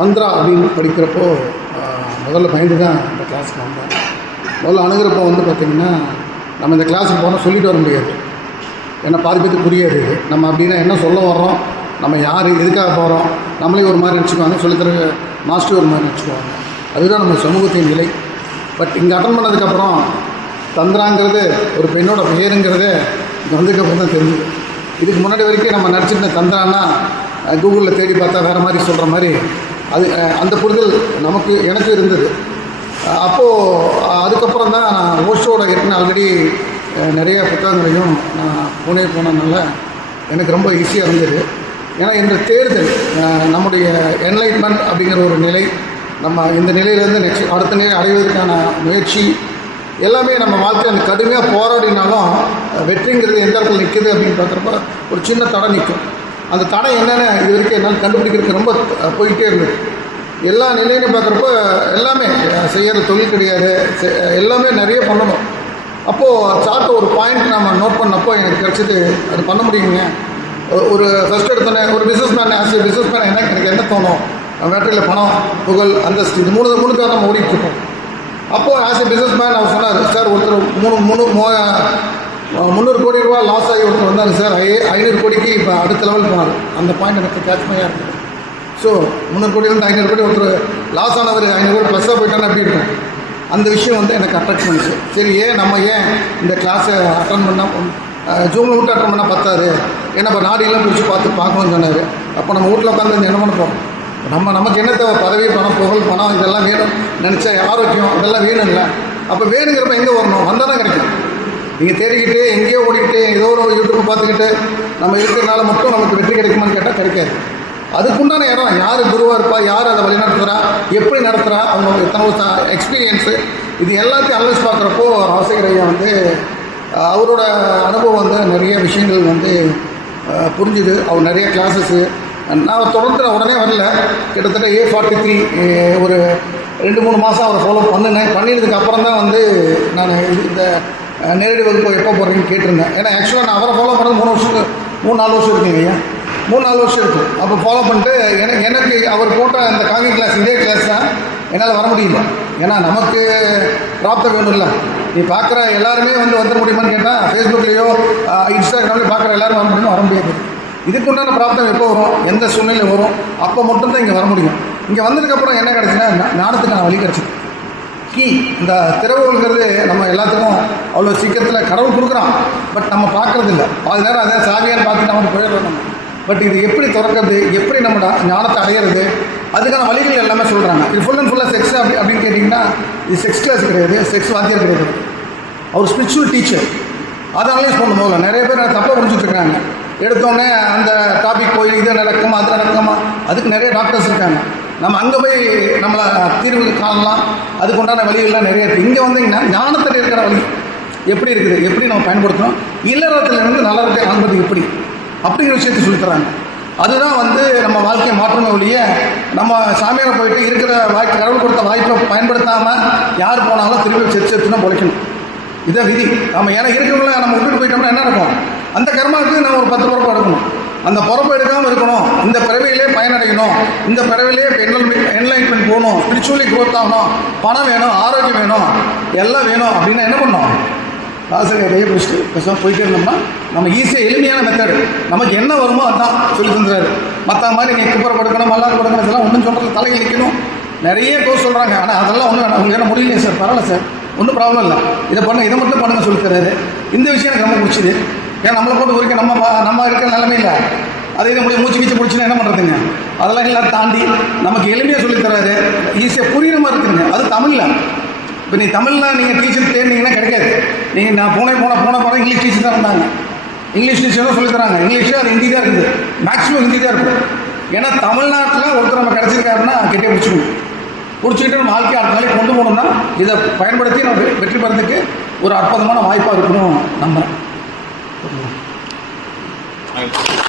தந்திரா அப்படின்னு படிக்கிறப்போ முதல்ல பயந்து தான் இந்த கிளாஸுக்கு வந்தேன். முதல்ல அணுகிறப்போ வந்து பார்த்திங்கன்னா நம்ம இந்த கிளாஸுக்கு போனால் சொல்லிட்டு வர முடியாது. ஏன்னா பாதி பேருக்கு புரியாது. இது நம்ம அப்படின்னா என்ன சொல்ல வர்றோம்? நம்ம யார் எதுக்காக போகிறோம் நம்மளே ஒரு மாதிரி நினச்சிக்குவாங்க சொல்லித்தர மாஸ்டர் ஒரு மாதிரி நினச்சிக்குவாங்க. அதுதான் நம்ம சமூகத்தின் நிலை. பட் இங்கே அட்டன் பண்ணதுக்கப்புறம் தந்திராங்கிறது ஒரு பெண்ணோட பெயருங்கிறதே இங்கே வந்ததுக்கப்புறம் தான் தெரிஞ்சுது. இதுக்கு முன்னாடி வரைக்கும் நம்ம நடிச்சிருந்த தந்திரான்னா கூகுளில் தேடி பார்த்தா வேறு மாதிரி சொல்கிற மாதிரி அது அந்த புரிதல் நமக்கு எனக்கு இருந்தது. அப்போது அதுக்கப்புறம் தான் நான் ஓஷோட ஏற்கனவே ஆல்ரெடி நிறைய புத்தகங்களையும் நான் புனே போனதுனால எனக்கு ரொம்ப ஈஸியாக இருந்தது. ஏன்னா இந்த தேர்தல் நம்முடைய என்லைட்மெண்ட் அப்படிங்கிற ஒரு நிலை நம்ம இந்த நிலையிலேருந்து நெக்ஸ்ட் அடுத்த நிலை அடைவதற்கான முயற்சி எல்லாமே நம்ம வாழ்க்கை அந்த கடுமையாக போராடினாலும் வெற்றிங்கிறது எந்த இடத்துல நிற்குது அப்படின்னு பார்க்குறப்ப ஒரு சின்ன தடை நிற்கும் அந்த தடை என்னென்ன இது வரைக்கும் என்னால் கண்டுபிடிக்கிறதுக்கு ரொம்ப போயிட்டே இருந்தது. எல்லா நிலையிலும் பார்க்குறப்போ எல்லாமே செய்கிற தொழில் கிடையாது. செ- எல்லாமே நிறைய பண்ணணும். அப்போது சார்ட்ட ஒரு பாயிண்ட் நம்ம நோட் பண்ணப்போ எனக்கு கிடச்சிட்டு அது பண்ண முடியுங்க. ஒரு ஃபஸ்ட் எடுத்தோன்னே ஒரு businessman as businessman என்ன எனக்கு என்ன தோணும்? வேட்டையில் பணம் புகழ் அந்தஸ்து இது மூணு மூணுக்காக நம்ம ஓடிட்டுருக்கோம் அப்போது ஆஸ் எ பிஸ்னஸ் மேன் அவர் சொன்னார் சார் ஒருத்தர் மூணு மூணு மூ முந்நூறு கோடி ரூபா லாஸ் ஆகி ஒருத்தர் வந்தாங்க சார். ஐ ஐநூறு கோடிக்கு இப்போ அடுத்த லெவல் போனார். அந்த பாயிண்ட் எனக்கு கேட்ச்மையாக இருக்குது ஸோ முந்நூறு கோடியிலேருந்து ஐநூறு கோடி ஒருத்தர் லாஸ் ஆனவர் ஐநூறு கோடி ப்ளஸ்ஸாக போயிட்டான்னு அப்படி இருக்கும்? அந்த விஷயம் வந்து எனக்கு அட்ராக்ட் பண்ணுச்சு. சரி ஏன் நம்ம ஏன் இந்த கிளாஸை அட்டன் பண்ணால் ஜூமில் விட்டு அட்டன் பண்ணால் பத்தாது? ஏன்னா இப்போ நாடிலாம் பிடிச்சி பார்த்து பார்க்கணும்னு சொன்னார். அப்போ நம்ம வீட்டில் உட்காந்து என்ன பண்ண போகிறோம் நம்ம நமக்கு என்ன தேவை? பதவி பணம் புகழ் பணம் இதெல்லாம் வேணும். நினச்சா ஆரோக்கியம் இதெல்லாம் வேணும்ல. அப்போ வேணுங்கிறப்ப எங்கே வரணும்? வந்தால் தான் கிடைக்கும். நீங்கள் தேடிக்கிட்டு எங்கேயோ ஓடிக்கிட்டு ஏதோ ஒரு யூடியூப் பார்த்துக்கிட்டு நம்ம இருக்கிறனால மட்டும் நமக்கு வெற்றி கிடைக்குமான்னு கேட்டால் கிடைக்காது. அதுக்குண்டான இடம் யார் குருவாக இருப்பா யார் அதை வழிநடத்துகிறா எப்படி நடத்துகிறா அவங்க எத்தனை எக்ஸ்பீரியன்ஸு இது எல்லாத்தையும் அனலைஸ் பார்க்குறப்போ ராசகர் ஐயா வந்து அவரோட அனுபவம் வந்து நிறைய விஷயங்கள் வந்து புரிஞ்சுது. அவர் நிறைய கிளாஸஸ்ஸு நான் தொடர்ந்து உடனே வரல. கிட்டத்தட்ட ஏ ஃபார்ட்டி த்ரீ ஒரு ரெண்டு மூணு மாதம் அவரை ஃபாலோ பண்ணினேன். பண்ணினதுக்கு அப்புறம் தான் வந்து நான் இந்த நேரடி வகுப்பு எப்போ போகிறீங்கன்னு கேட்டிருந்தேன். ஏன்னா ஆக்சுவலாக நான் அவரை ஃபாலோ பண்ணது மூணு வருஷத்துக்கு மூணு நாலு வருஷம் இருக்குங்க ஐயா மூணு நாலு வருஷம் இருக்கும் அப்போ ஃபாலோ பண்ணிட்டு எனக்கு எனக்கு அவர் போட்ட அந்த காங்கி கிளாஸ் இதே கிளாஸ் தான் என்னால் வர முடியல ஏன்னா நமக்கு பிராப்தம் இல்லை நீ பார்க்குற எல்லாருமே வந்து வந்துட முடியுமான்னு கேட்டால் ஃபேஸ்புக்லேயோ இன்ஸ்டாகிராம்லேயோ பார்க்குற எல்லாரும் வர முடியும்? வர முடியாது. இதுக்கு உண்டான பிராப்தம் எப்போ வரும்? எந்த சூழ்நிலை வரும்? அப்போ மட்டும்தான் இங்கே வர முடியும். இங்கே வந்ததுக்கப்புறம் என்ன கிடச்சுன்னா ஞா- நான் வழி கிடச்சிது. கீ இந்த திறவுங்கிறது நம்ம எல்லாத்துக்கும் அவ்வளோ சீக்கிரத்தில் கடவுள் கொடுக்குறான். பட் நம்ம பார்க்குறது இல்லை பாதி நேரம் அதே சாவியான்னு பார்த்துட்டு நம்ம போயிடுறோம் நம்ம. பட் இது எப்படி திறக்கிறது எப்படி நம்ம ஞானத்தை அடையிறது அதுக்கான வழிகள் எல்லாமே சொல்கிறாங்க இது ஃபுல் அண்ட் ஃபுல்லாக செக்ஸ் அப்படி அப்படின்னு கேட்டிங்கன்னா இது செக்ஸ் கிளாஸ் கிடையாது செக்ஸ் வாத்தியார் கிடையாது. அவர் ஸ்பிரிச்சுவல் டீச்சர் அதை அனலைஸ் பண்ணும் நிறைய பேர் தப்பாக புரிஞ்சுட்டு எடுத்தோடனே அந்த டாபிக் போய் இது நடக்குமா அது நடக்குமா அதுக்கு நிறைய டாக்டர்ஸ் இருக்காங்க. நம்ம அங்கே போய் நம்மளை தீர்வு காணலாம். அதுக்குண்டான வழிகள்லாம் நிறைய இருக்குது இங்கே வந்தீங்கன்னா ஞானத்தில் இருக்கிற வழி எப்படி இருக்குது? எப்படி நம்ம பயன்படுத்தணும்? இல்லறத்துலேருந்து நல்லறத்தை காண்பது எப்படி? அப்படிங்கிற விஷயத்தை சொல்லித்தராங்க. அதுதான் வந்து நம்ம வாழ்க்கையை மாற்றணும் ஒழிய நம்ம சாமியாரை போயிட்டு இருக்கிற வாய்ப்பு கடவுள் கொடுத்த வாய்ப்பை பயன்படுத்தாமல் யார் போனாலும் திரும்பி செத்து செத்துனா தான் பொழைக்கணும். இதான் விதி. நம்ம ஏன்னா இருக்கிறவங்கள நம்ம விட்டுட்டு போயிட்டோம்னா என்ன இருக்கும் அந்த கர்மாவுக்கு நம்ம ஒரு பத்து பொறுப்பு அந்த பொறப்பு எடுக்காமல் இருக்கணும். இந்த பிறவியிலே பயனடையணும். இந்த பிறவிலே என்லைன்மெண்ட் போகணும். ஸ்பிரிச்சுவலி க்ரோத் ஆகணும். பணம் வேணும் ஆரோக்கியம் வேணும் எல்லாம் வேணும் அப்படின்னா என்ன பண்ணோம் ராசகர் கையை பிடிச்சிட்டு பேசாமல் போயிட்டே இருந்தோம்னா நம்ம ஈஸியாக எளிமையான மெத்தடு நமக்கு என்ன வருமோ அதான் சொல்லி தந்துடுறாரு. மற்ற மாதிரி நீங்கள் குப்பரை படுக்கணும் மல்லாறு படுக்கணும் இதெல்லாம் ஒன்றும் சொல்கிறது தலையில் நிற்கணும் நிறைய கோர்ஸ் சொல்கிறாங்க ஆனால் அதெல்லாம் ஒன்றும் வேணாம். உங்களுக்கு என்ன முடியலையே சார். பரவாயில்ல சார். ஒன்றும் ப்ராப்ளம் இல்லை. இதை பண்ண இதை மட்டும் பண்ணுங்க சொல்லித்தராரு இந்த விஷயம் எனக்கு ரொம்ப பிடிச்சிது. ஏன்னா நம்மளை போட்டு குறிக்க நம்ம பா- நம்ம இருக்கிற நிலமையில அதே இது முடிய மூச்சு கீச்சு பிடிச்சினா என்ன பண்ணுறதுங்க அதெல்லாம் எல்லாம் தாண்டி நமக்கு எளிமையாக சொல்லித்தராது ஈஸியாக புரியுற மாதிரி இருக்குதுங்க அது தமிழில். இப்போ நீ தமிழில் நீங்கள் டீச்சர் தேடினீங்கன்னா கிடைக்காது. நீங்கள் நான் போனே போன போன போன இங்கிலீஷ் டீச்சர் தான் இருந்தாங்க. இங்கிலீஷ் டீச்சர் தான் சொல்லித் அது ஹிந்தி தான் இருக்குது. மேக்ஸிமம் ஹிந்தி தான் இருக்கும். ஏன்னா தமிழ்நாட்டில் ஒருத்தர் நம்ம கிடச்சிருக்காருன்னா கிட்டே பிடிச்சிக்கணும். பிடிச்சிக்கிட்டு நம்ம வாழ்க்கை அடுத்த நாளைக்கு கொண்டு போகணும்னா இதை பயன்படுத்தி நம்ம வெற்றி பெறதுக்கு ஒரு அற்புதமான வாய்ப்பாக இருக்கணும் நம்புகிறேன் あり。